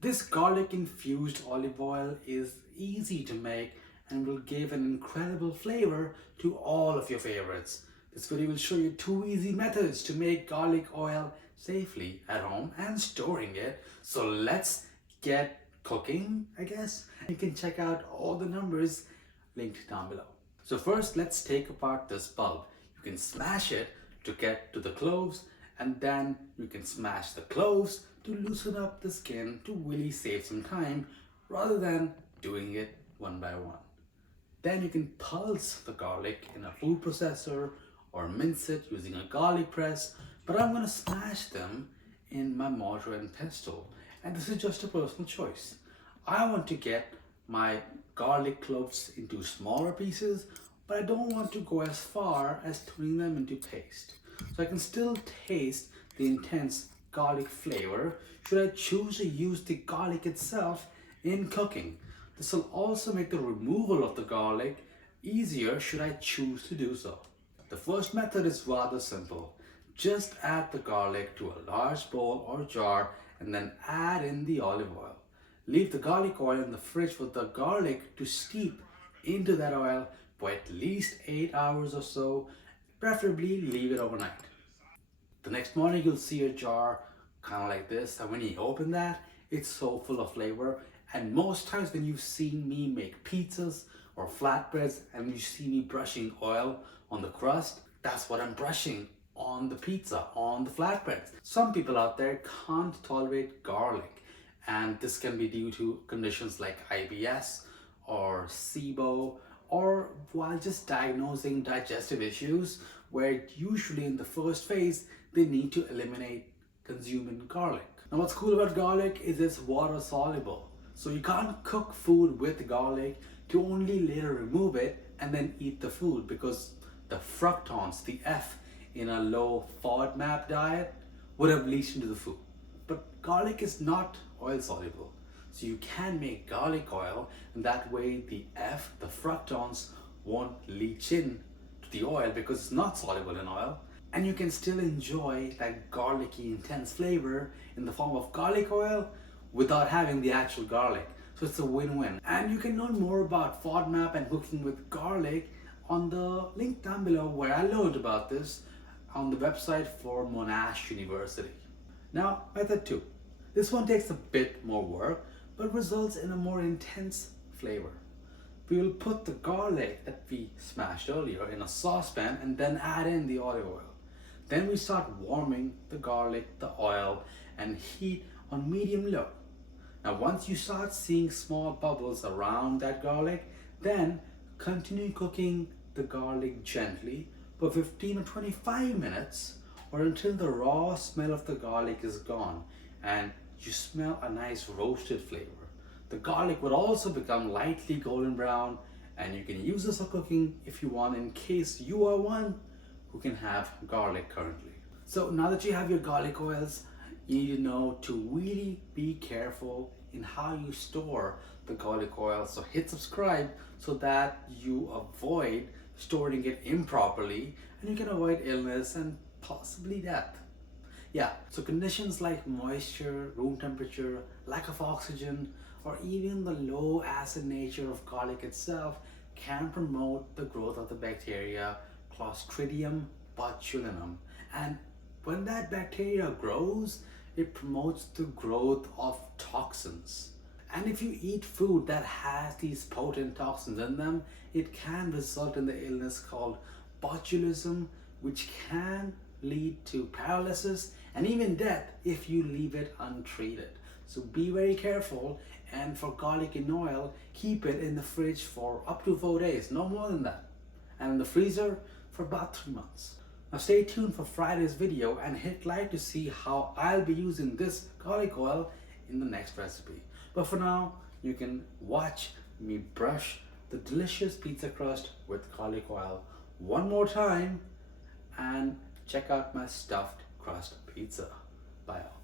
This garlic infused olive oil is easy to make and will give an incredible flavor to all of your favorites. This video will show you 2 easy methods to make garlic oil safely at home and storing it. So let's get cooking, I guess. You can check out all the numbers linked down below. So first, let's take apart this bulb. You can smash it to get to the cloves, and then you can smash the cloves to loosen up the skin to really save some time rather than doing it one by one. Then you can pulse the garlic in a food processor or mince it using a garlic press, but I'm going to smash them in my mortar and pestle, and this is just a personal choice. I want to get my garlic cloves into smaller pieces, but I don't want to go as far as turning them into paste. So I can still taste the intense garlic flavor should I choose to use the garlic itself in cooking. This will also make the removal of the garlic easier should I choose to do so. The first method is rather simple. Just add the garlic to a large bowl or jar and then add in the olive oil. Leave the garlic oil in the fridge for the garlic to steep into that oil for at least 8 hours or so. Preferably leave it overnight. The next morning you'll see a jar kind of like this, and when you open that, it's so full of flavor. And most times when you've seen me make pizzas or flatbreads and you see me brushing oil on the crust, that's what I'm brushing on the pizza, on the flatbreads. Some people out there can't tolerate garlic, and this can be due to conditions like IBS or SIBO, or while just diagnosing digestive issues, where usually in the first phase they need to eliminate consuming garlic. Now what's cool about garlic is it's water soluble, so you can't cook food with garlic to only later remove it and then eat the food, because the fructans, the F in a low FODMAP diet, would have leached into the food. But garlic is not oil soluble, so you can make garlic oil, and that way the F, the fructans, won't leach in to the oil because it's not soluble in oil, and you can still enjoy that garlicky intense flavor in the form of garlic oil without having the actual garlic. So it's a win-win. And you can learn more about FODMAP and cooking with garlic on the link down below where I learned about this on the website for Monash University. Now, method 2. This one takes a bit more work, but results in a more intense flavor. We will put the garlic that we smashed earlier in a saucepan and then add in the olive oil. Then we start warming the garlic, the oil, and heat on medium-low. Now once you start seeing small bubbles around that garlic, then continue cooking the garlic gently for 15 or 25 minutes, or until the raw smell of the garlic is gone and you smell a nice roasted flavor. The garlic would also become lightly golden brown, and you can use this for cooking if you want, in case you are one who can have garlic currently. So now that you have your garlic oils, you need to know to really be careful in how you store the garlic oil. So hit subscribe so that you avoid storing it improperly, and you can avoid illness and possibly death. Yeah, so conditions like moisture, room temperature, lack of oxygen, or even the low acid nature of garlic itself can promote the growth of the bacteria Clostridium botulinum. And when that bacteria grows, it promotes the growth of toxins. And if you eat food that has these potent toxins in them, it can result in the illness called botulism, which can lead to paralysis and even death if you leave it untreated. So be very careful, and for garlic in oil, keep it in the fridge for up to 4 days, no more than that, and in the freezer for about 3 months. Now stay tuned for Friday's video and hit like to see how I'll be using this garlic oil in the next recipe. But for now, you can watch me brush the delicious pizza crust with garlic oil one more time, and check out my stuffed crust pizza. Bye all.